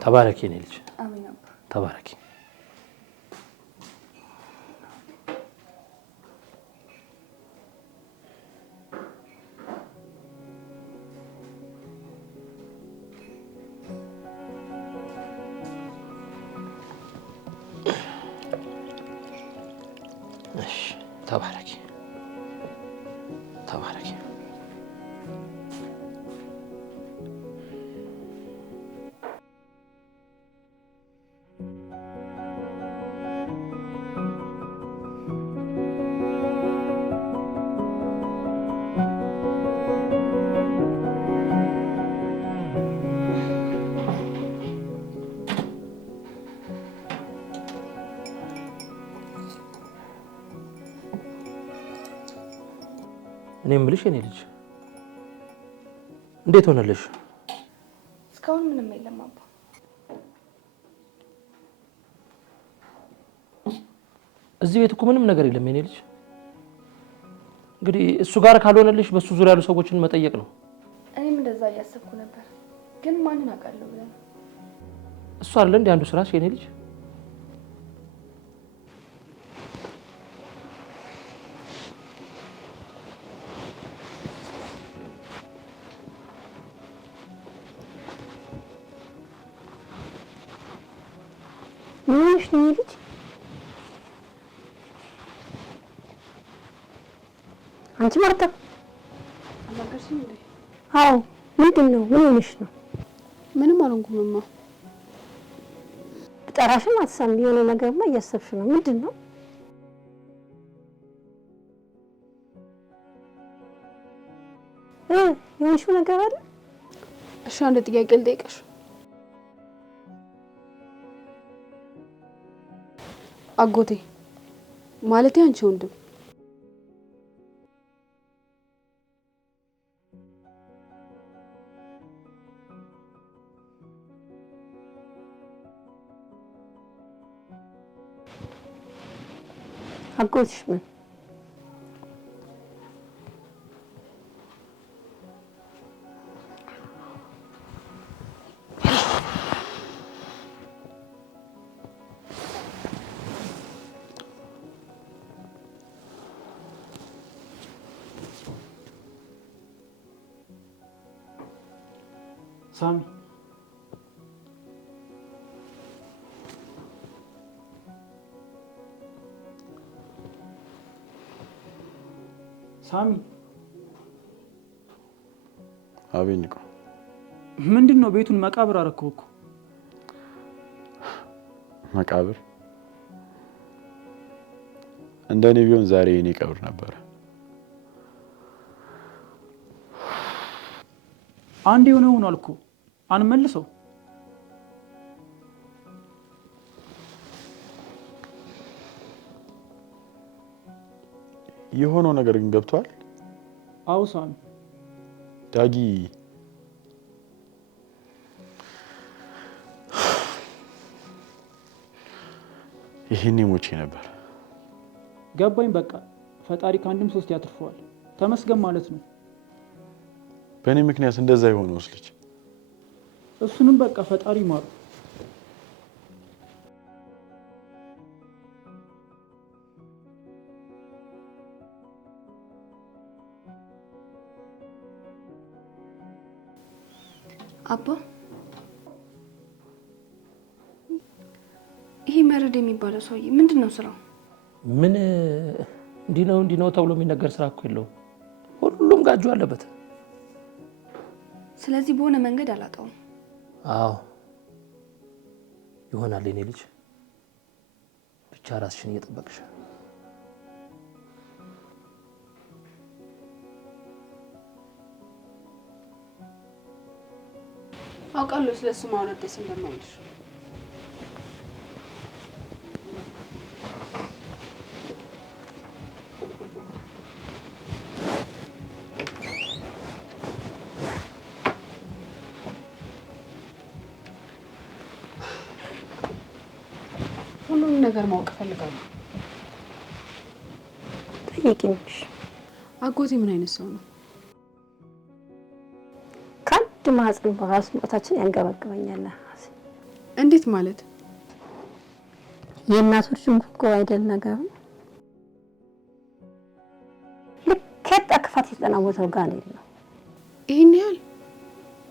ተባረኪ የኔ ልጅ። አሜን አባ። ተባረኪ። እሺ ተባረኪ ተባረኪ። እኔ የምልሽ የኔ ልጅ እንዴት ሆነልሽ? እስካሁን ምንም የለም አባ። እዚህ ቤት እኮ ምንም ነገር የለም የኔ ልጅ። እንግዲህ እሱ ጋር ካልሆነልሽ በሱ ዙሪያ ያሉ ሰዎችን መጠየቅ ነው። እኔም እንደዛ እያሰብኩ ነበር፣ ግን ማንን አውቃለሁ ብለህ እሱ አይደል እንደ አንዱ ስራሽ የኔ ልጅ። ምንሽ ነው ልጅ? አንቺ ማርታ አላገርሽም እንዴ? አዎ ምንድነው? ምን ሆነሽ ነው? ምንም አልሆንኩምማ። ብጠራሽም አትሰሚ። የሆነ ነገርማ እያሰብሽ ነው። ምንድነው? የሆንሽው ነገር አለ? እሺ አንድ ጥያቄ ልጠይቅሽ። አጎቴ ማለት አንቺ ወንድም አጎትሽ ምን? ሳሚ ሳሚ አቤኒቆ ምንድነው? ቤቱን መቃብር አረከው እኮ። መቃብር እንደኔ ቢሆን ዛሬ የኔ ቀብር ነበር። አንድ የሆነ ሆኗል እኮ አንመልሰው። የሆነው ነገር ግን ገብቷል። አዎ ሳሚ ዳጊ ይሄኔ ሞቼ ነበር። ገባኝ። በቃ ፈጣሪ ከአንድም ሶስት ያትርፈዋል። ተመስገን ማለት ነው። በእኔ ምክንያት እንደዛ የሆነውስ ልጅ እሱንም በቃ ፈጣሪ ማሩ። አባ ይሄ መረድ የሚባለው ሰውዬ ምንድነው ስራው? ምን እንዲህ ነው ተብሎ የሚነገር ስራ እኮ የለውም። ሁሉም ጋጁ አለበት። ስለዚህ በሆነ መንገድ አላጣውም። አዎ ይሆናል የኔ ልጅ። ብቻ ራስሽን እየጠበቅሽ አውቃለሁ ስለሱ ማውራት ደስ እንደማይልሽ። ሁሉም ነገር ማወቅ ፈልጋለሁ። ጠይቂኝ። አጎቴ ምን አይነት ሰው ነው? ከአንድ ማህፀን በራስ መውጣታችን ያንገበግበኛል። እንዴት ማለት? የእናቶች እንኩኮ አይደል ነገር ልከት አክፋት የተጠናወተው ጋር ነው። ይሄን ያህል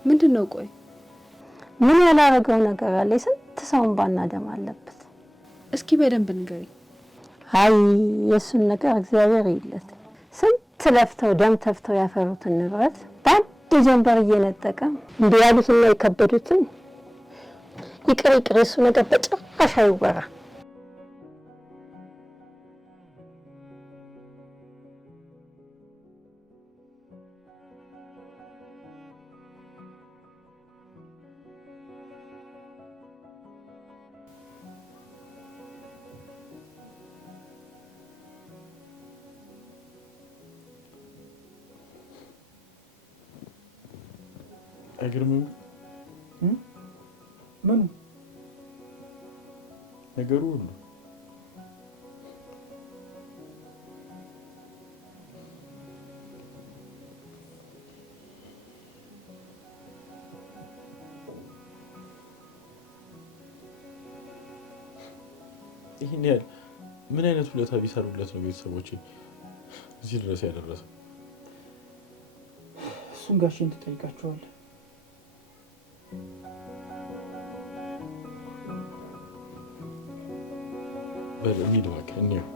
ምንድነው? ቆይ ምን ያላረገው ነገር አለ? ስንት ሰውን ባና ደም አለበት። እስኪ በደንብ ንገሪ። አይ የሱን ነገር እግዚአብሔር ይለት። ስንት ለፍተው ደም ተፍተው ያፈሩትን ንብረት በአንድ ጀንበር እየነጠቀ እንዲያሉትና የከበዱትን ይቅር እሱ ነገር በጭራሽ አይወራ። አይገርምም? ምኑ ነገሩ ሁሉ ይሄን ያህል ምን አይነት ውለታ ቢሰሩለት ነው ቤተሰቦቼ እዚህ ድረስ ያደረሰ? እሱን ጋሼን ትጠይቃቸዋለህ። በሚል ዋቅ እንየው።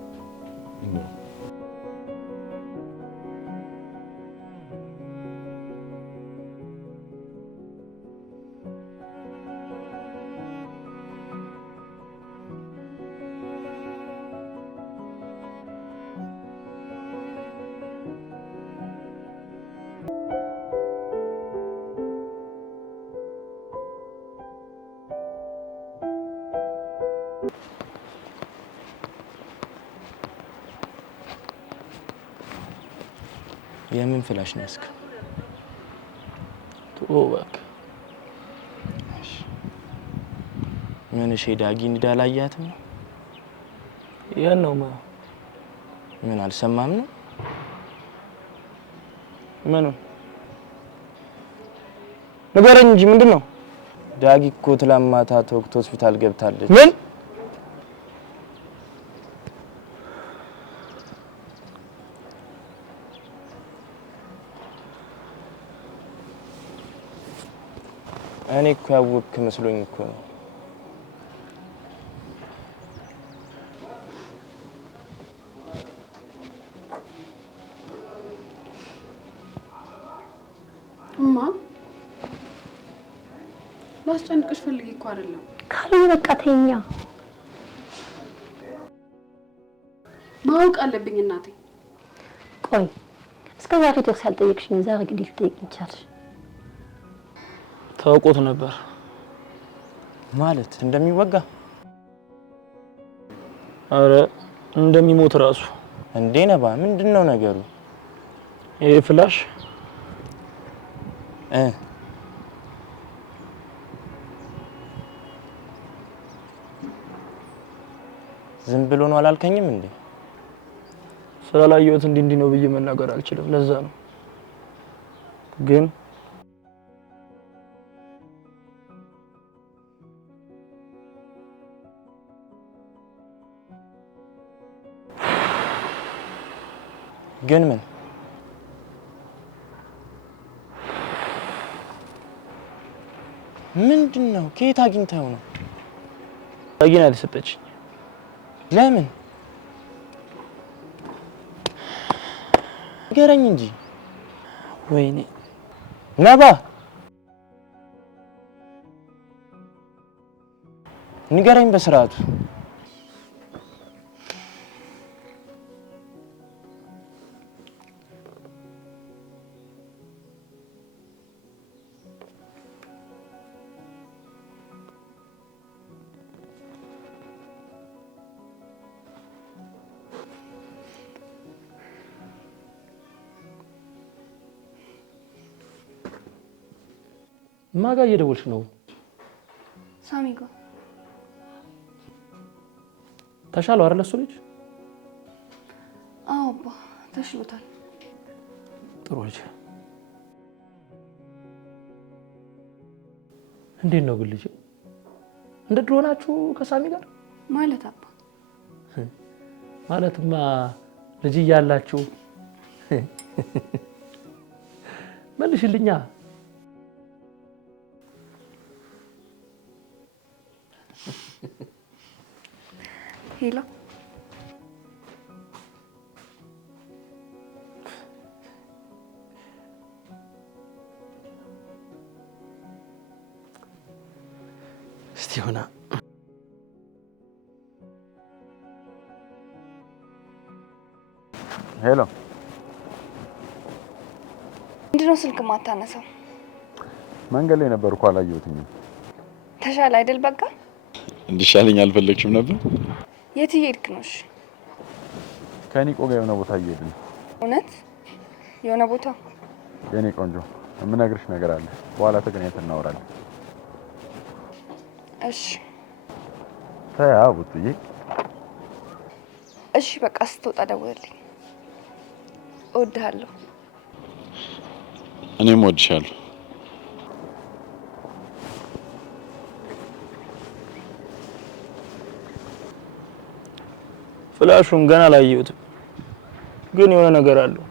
የምን ፍላሽ ነው ያስከ? ቶባክ ምን ዳጊ እንዳላያት ነው? ያን ነው ምን አልሰማም ነው? ምን ንገረኝ እንጂ ምንድነው? ዳጊ እኮ ትላንት ማታ ተወግቶ ሆስፒታል ገብታለች። ምን? እኔ እኮ ያወቅክ መስሎኝ እኮ ነው። እማ ላስጨንቅሽ ፈልጌ እኮ አይደለም። ካሉ በቃ ተኛ። ማወቅ አለብኝ እናቴ። ቆይ እስከ ዛሬ ድረስ ያልጠየቅሽኝ ዛሬ ግን ልትጠይቅኝ ቻልሽ? ታውቆት ነበር ማለት እንደሚወጋ? አረ እንደሚሞት ራሱ። እንዴ ነባ ምንድነው ነገሩ? ይሄ ፍላሽ ዝም ብሎ ነው አላልከኝም እንዴ? ስላላየሁት እንዲህ ነው ብዬ መናገር አልችልም። ለዛ ነው ግን ምን ምንድነው? ከየት አግኝተው ነው? አግኝና ያልሰጠችኝ። ለምን ንገረኝ እንጂ። ወይኔ ነባ ንገረኝ በስርዓቱ። ማጋ እየደወልሽ ነው? ሳሚ ጋር። ተሻለው አይደል? እሱ ልጅ አዎ አባ ተሽሎታል። ጥሩ ልጅ። እንዴት ነው ግን ልጅ? እንደ ድሮ ናችሁ ከሳሚ ጋር ማለት አባ ማለትማ ልጅ እያላችሁ መልሽልኛ። ሄሎ እስቲ ሆና ሄሎ ምንድነው ስልክ ማታነሳው? መንገድ ላይ ነበርኩ አላየሁትም። ተሻለ አይደል? በቃ እንዲሻለኝ አልፈለግሽም ነበር? የት እየሄድክ ነው? እሺ ከኒቆ ጋር የሆነ ቦታ እየሄድን። እውነት? የሆነ ቦታ? የኔ ቆንጆ የምነግርሽ ነገር አለ። በኋላ ተገናኝተን እናወራለን። እሺ ታያ ቡጥዬ። እሺ በቃ ስትወጣ ደውልልኝ። እወድሃለሁ። እኔም እወድሻለሁ። ፍላሹን ገና አላየሁትም፣ ግን የሆነ ነገር አለው።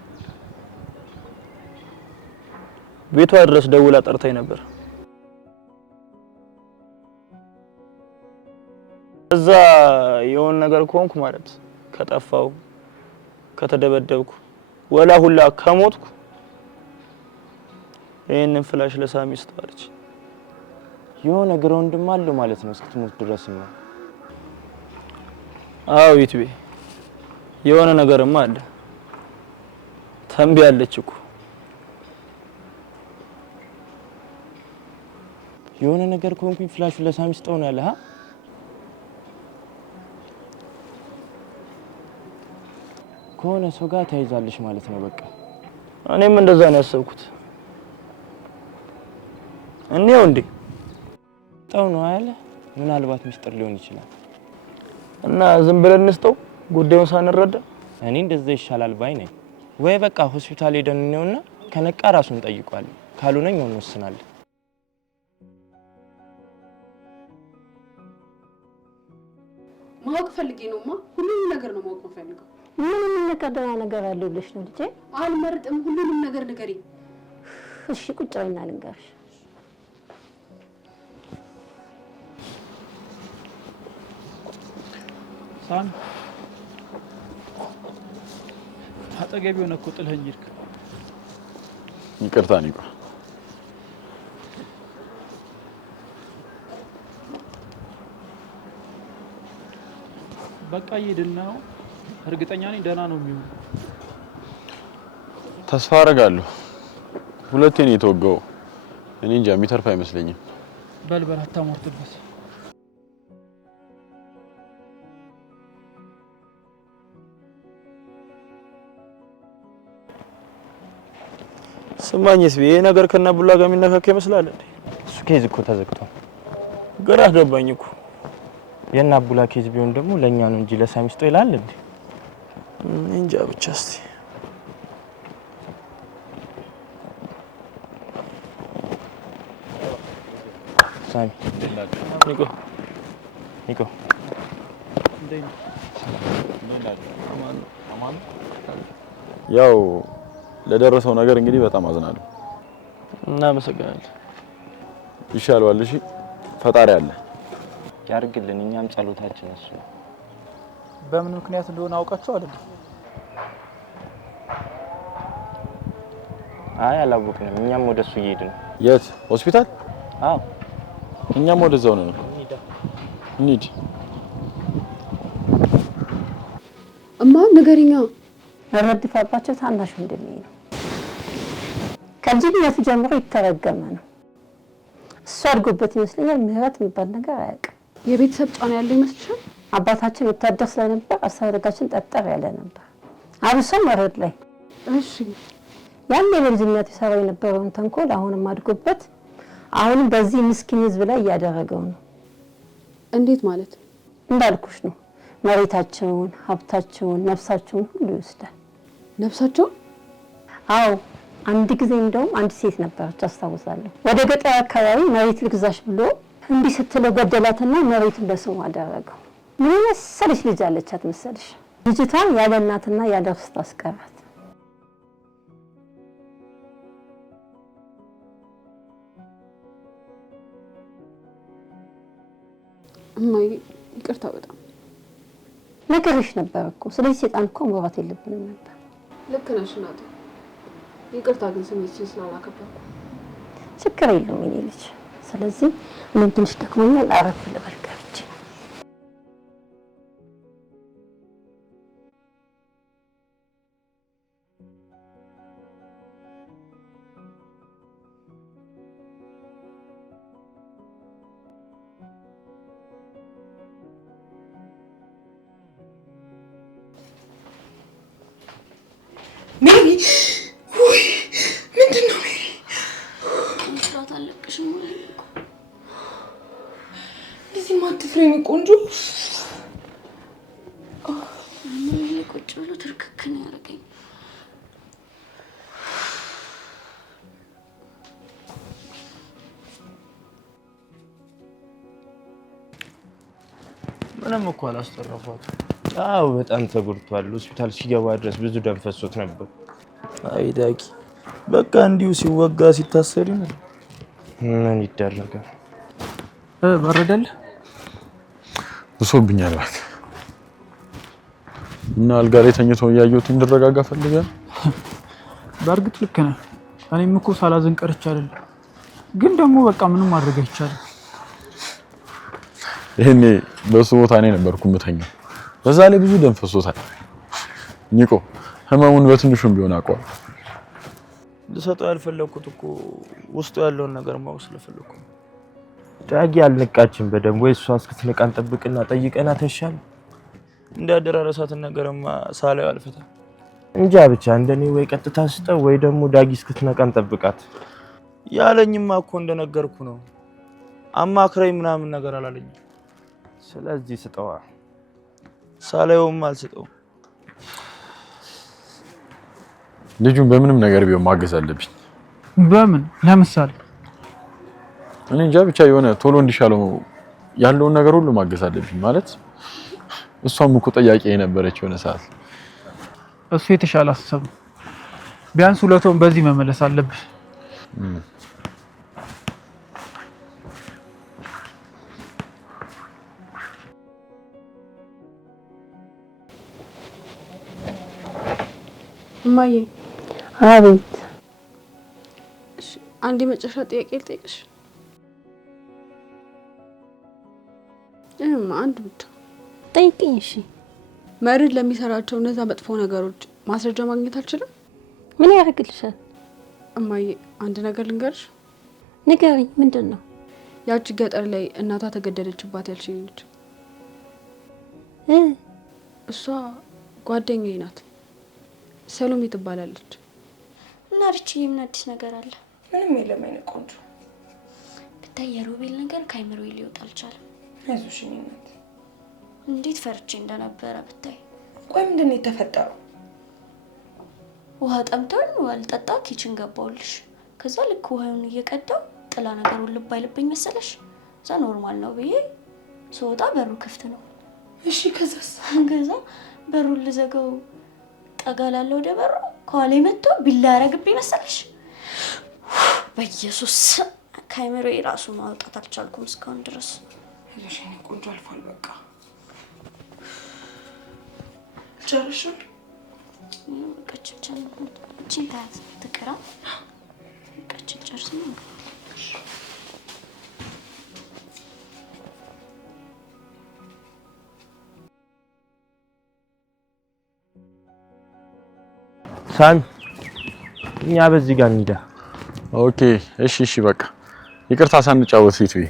ቤቷ ድረስ ደውላ ጠርታኝ ነበር። እዛ የሆነ ነገር ከሆንኩ ማለት ከጠፋው፣ ከተደበደብኩ፣ ወላ ሁላ ከሞትኩ ይሄንን ፍላሽ ለሳሚ ስተዋለች። የሆነ ግራውንድም አለው ማለት ነው እስክትሞት ድረስ ነው። አዎ ይትቤ የሆነ ነገርማ አለ። ተንቢያለች እኮ የሆነ ነገር ከሆንኩኝ ፍላሹ ለሳሚ ስጠው ነው ያለህ። ከሆነ ሰው ጋር ተያይዛለሽ ማለት ነው በቃ። እኔም እንደዛ ነው ያሰብኩት። እኔው እንዴ ጠው ነው ያለ ምናልባት ሚስጥር ሊሆን ይችላል። እና ዝም ብለን እንስጠው ጉዳዩን ሳንረዳ። እኔ እንደዛ ይሻላል ባይ ነኝ። ወይ በቃ ሆስፒታል ሄደን እንየውና ከነቃ ራሱን ጠይቋለን፣ ካልሆነ እኛው እንወስናለን። ማወቅ ፈልጌ ነውማ። ሁሉንም ነገር ነው ማወቅ ፈልገው። ምንም ነገር ደህና ነገር አለው ብለሽ ነው ልጄ? አልመርጥም። ሁሉንም ነገር ንገሪኝ። እሺ ቁጭ በይና ልንገርሽ። ሳሚ አጠገብ የሆነ እኮ ጥለኸኝ ሄድክ። ይቅርታ ኒቆ። በቃ እየሄድን ነው። እርግጠኛ ነኝ ደህና ነው የሚሆነው። ተስፋ አደርጋለሁ። ሁለቴ ነው የተወጋው። እኔ እንጃ የሚተርፍ አይመስለኝም። በልበል አታሟርትበት። ስማኝስ ይሄ ነገር ከናቡላ ጋር የሚነካካ ይመስላል እንዴ? እሱ ኬዝ እኮ ተዘግቷል። ግራ ገባኝ እኮ። የናቡላ ኬዝ ቢሆን ደግሞ ለኛ ነው እንጂ ለሳሚ ስጠው ይላል እንዴ? እንጃ ብቻ እስቲ ሳሚ ኒቆ ኒቆ ያው ለደረሰው ነገር እንግዲህ በጣም አዝናለሁ። እናመሰግናለን። ይሻለዋል። እሺ ፈጣሪ አለ ያርግልን። እኛም ጸሎታችን እሱ ነው። በምን ምክንያት እንደሆነ አውቃቸዋል እንዴ? አይ አላወቅንም። እኛም ወደሱ እየሄድን ነው። የት ሆስፒታል? አዎ እኛም ወደዛው ነን። እንሂድ። እማ ንገሪኛ። ረድፋባቸው ታናሽ ወንድሜ ነው። ከልጅነቱ ጀምሮ የተረገመ ነው። እሱ አድጎበት ይመስለኛል ምህረት የሚባል ነገር አያውቅም። የቤተሰብ ጫና ያለው ይመስልሻል? አባታችን ወታደር ስለነበር አስተዳደጋችን ጠጠር ያለ ነበር። አብሶ መረድ ላይ እሺ ያን በልጅነቱ ይሰራው የነበረውን ተንኮል አሁንም አድጎበት አሁንም በዚህ ምስኪን ህዝብ ላይ እያደረገው ነው። እንዴት ማለት? እንዳልኩሽ ነው። መሬታቸውን፣ ሀብታቸውን፣ ነፍሳቸውን ሁሉ ይወስዳል። ነፍሳቸው? አዎ አንድ ጊዜ እንደውም አንድ ሴት ነበረች አስታውሳለሁ። ወደ ገጠር አካባቢ መሬት ልግዛሽ ብሎ እንዲህ ስትለው ገደላትና መሬቱን በስሙ አደረገው። ምን መሰለሽ ልጅ አለቻት መሰለሽ? ልጅቷን ያለ እናትና ያለ አክስት አስቀራት። እማዬ ይቅርታ በጣም ነገርሽ ነበር እኮ። ስለዚህ ሰይጣን እኮ መውራት የለብንም ነበር። ልክ ነሽ እናቴ። ይቅርታ ግን ስሜትሽን ስላላከበርኩ። ችግር የለውም የኔ ልጅ። ስለዚህ እኔም ትንሽ ደክሞኛል፣ አረፍ ልበል ገብቼ። ሜሪ ወይ ምንድን ነው ሜሪ? መስራት አለብሽም ማለት ነው። እንደዚህ ማትፍሬ ቆንጆ ምን ቁጭ ብሎ ትርክክን ያደርገኝ። ምንም እኮ አላስጠረፏት። አዎ በጣም ተጎድቷል። ሆስፒታል ሲገባ ድረስ ብዙ ደም ፈሶት ነበር። አይ ዳጊ በቃ እንዲሁ ሲወጋ ሲታሰር ነው። ምን ይደረጋል? በረደል ብሶብኛል እባክህ። እና አልጋ ላይ ተኝቶ እያየሁት እንድረጋጋ ፈልገህ? በእርግጥ ልክ ነህ። እኔም እኮ ሳላዝን ቀርቼ አይደለም፣ ግን ደግሞ በቃ ምንም ማድረግ አይቻልም። ይሄኔ በሱ ቦታ እኔ ነበርኩ የምተኛው። በዛ ላይ ብዙ ደም ፈሶታል። ኒቆ ህመሙን በትንሹም ቢሆን አውቀዋል። ልሰጠው ያልፈለኩት እኮ ውስጡ ያለውን ነገር ማወቅ ስለፈለኩ ነው። ዳጊ አልነቃችም በደንብ። ወይ እሷ እስክትነቃን ጠብቅና ጠይቀና ተሻለ። እንዳደራረሳትን ነገርማ ሳላየው አልፈታ እንጃ። ብቻ እንደኔ ወይ ቀጥታ ስጠው ወይ ደግሞ ዳጊ እስክትነቃን ጠብቃት። ያለኝማ እኮ እንደነገርኩ ነው። አማክረኝ ምናምን ነገር አላለኝም። ስለዚህ ስጠዋ። ሳላየውም አልስጠው። ልጁን በምንም ነገር ቢሆን ማገዝ አለብኝ። በምን? ለምሳሌ እኔ እንጃ ብቻ የሆነ ቶሎ እንዲሻለው ያለውን ነገር ሁሉ ማገዝ አለብኝ። ማለት እሷም እኮ ጠያቂ የነበረች የሆነ ሰዓት። እሱ የተሻለ አስተሳሰብ ነው። ቢያንስ ሁለቱም በዚህ መመለስ አለብህ። እማዬ አቤት። አንድ የመጨረሻ ጥያቄ ልጠይቅሽ። አንድ ብቻ ጠይቅኝ። እሺ። መርድ ለሚሰራቸው እነዛ መጥፎ ነገሮች ማስረጃ ማግኘት አልችልም? ምን ያደርግልሻል? እማዬ አንድ ነገር ልንገርሽ። ንገሪኝ። ምንድን ነው? ያቺ ገጠር ላይ እናቷ ተገደለችባት ያልሽኝ ልጅ እሷ ጓደኛዬ ናት። ሰሎሜ ትባላለች። እና ርችዬ ምን አዲስ ነገር አለ? ምንም የለም አይነት ቆንጆ። ብታይ የሮቤል ነገር ከአይምሮዬ ሊወጣ አልቻለም። አይዞሽ የኔ እናት። እንዴት ፈርቼ እንደነበረ ብታይ። ቆይ ምንድን ነው የተፈጠረው? ውሃ ጠምቶኝ አልጠጣ ኪችን ገባሁልሽ። ከዛ ልክ ውሃውን እየቀዳው ጥላ ነገሩን ልብ አይልብኝ መሰለሽ። እዛ ኖርማል ነው ብዬ ስወጣ በሩ ክፍት ነው። እሺ ከዛስ? ከዛ በሩን ልዘጋው ጠጋ ላለው ወደ በሩ ከኋላ መጥቶ ቢላ ያረግብኝ መሰለሽ። በኢየሱስ ከአይምሮዬ ራሱ ማውጣት አልቻልኩም እስካሁን ድረስ። አይዞሽ የኔ ቆንጆ አልፏል በቃ። ጨርሽን? ቀጭቻን እቺን ታያት ትቀራ ቀጭ ጨርስ ነው። ሳሚ እኛ በዚህ ጋር እንሂዳ። ኦኬ እሺ እሺ በቃ ይቅርታ ሳንጫወት ፊት ቢ።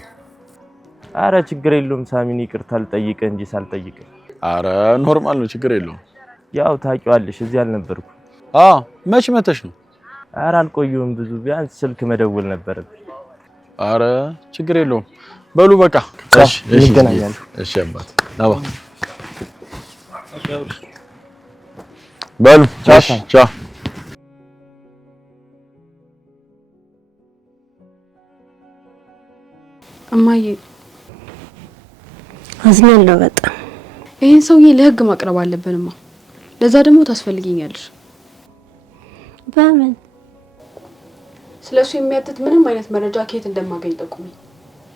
አረ ችግር የለውም ሳሚን ይቅርታ ልጠይቅ እንጂ ሳልጠይቅ። አረ ኖርማል ነው ችግር የለውም። ያው ታውቂዋለሽ እዚህ አልነበርኩ። መች መተሽ ነው? አረ አልቆየሁም ብዙ ቢያንስ ስልክ መደወል ነበረብኝ። አረ ችግር የለውም በሉ በቃ እሺ እንገናኛለን። እሺ አባት ናባ በሉ ቻው። እማዬ አዝናለሁ በጣም። ይሄን ሰውዬ ለህግ ማቅረብ አለብንማ። ለዛ ደግሞ ታስፈልጊኛለሽ። በምን? ስለሱ የሚያትት ምንም አይነት መረጃ ከየት እንደማገኝ ጠቁሚ።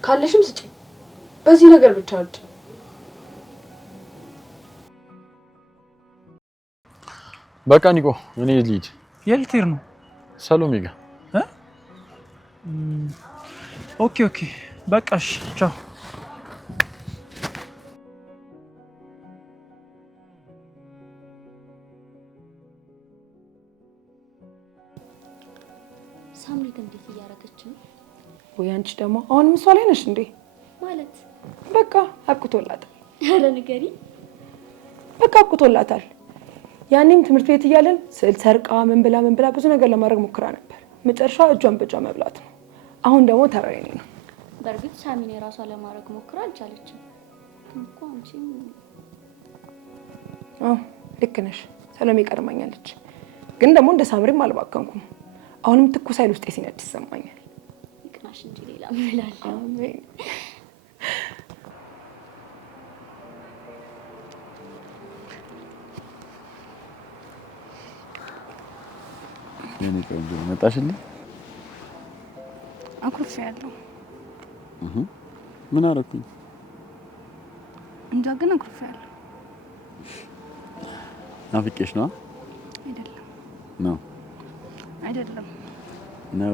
ካለሽም ስጪ። በዚህ ነገር ብቻ አውጪ። በቃ ኒኮ እኔ ልሂድ። የት ልትሄድ ነው? ሰሎሜ ጋር። ኦኬ በቃ እሺ፣ ቻው። ሳምሪ ግን እንዴት እያደረገች ነው? ወይ አንቺ ደግሞ አሁንም እሷ ላይ ነሽ እንዴ? ማለት በቃ አብቅቶላታል። ኧረ ንገሪ። በቃ አብቅቶላታል። ያኔም ትምህርት ቤት እያለን ስዕል ሰርቃ ምን ብላ ብዙ ነገር ለማድረግ ሞክራ ነበር። መጨረሻ እጇን በእጇ መብላት ነው። አሁን ደግሞ ተራዬ ነው። በእርግጥ ሳሚን የራሷ ለማድረግ ሞክራ አልቻለችም። ግን እኮ አንቺ ልክ ነሽ። ሰሎሜ ቀድማኛለች። ግን ደግሞ እንደ ሳምሪም አልባከንኩም። አሁንም ትኩስ ኃይል ውስጤ ሲነድ ይሰማኛል። ይቅናሽ እንጂ ሌላ ምን እላለሁ? አሜን። የኔ ቆንጆ መጣሽልኝ? አኩርፌያለሁ። ምን አደረኩኝ? እንጃ ግን አኩርፌያለሁ። ናፍቄሽ ነው? አይደለም ነው አይደለም ነው።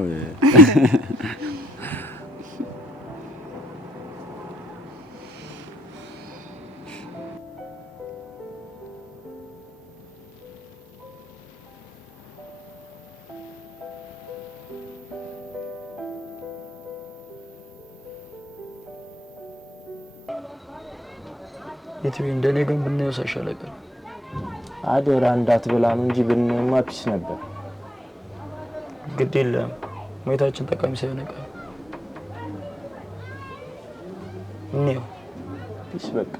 የትቢ እንደኔ ግን ብናየው ሳይሻለቀል አደራ እንዳትበላ ነው እንጂ ብንማ ፒስ ነበር። ግድ የለም ሁኔታችን ጠቃሚ ሳይሆን አይቀርም። ፒስ በቃ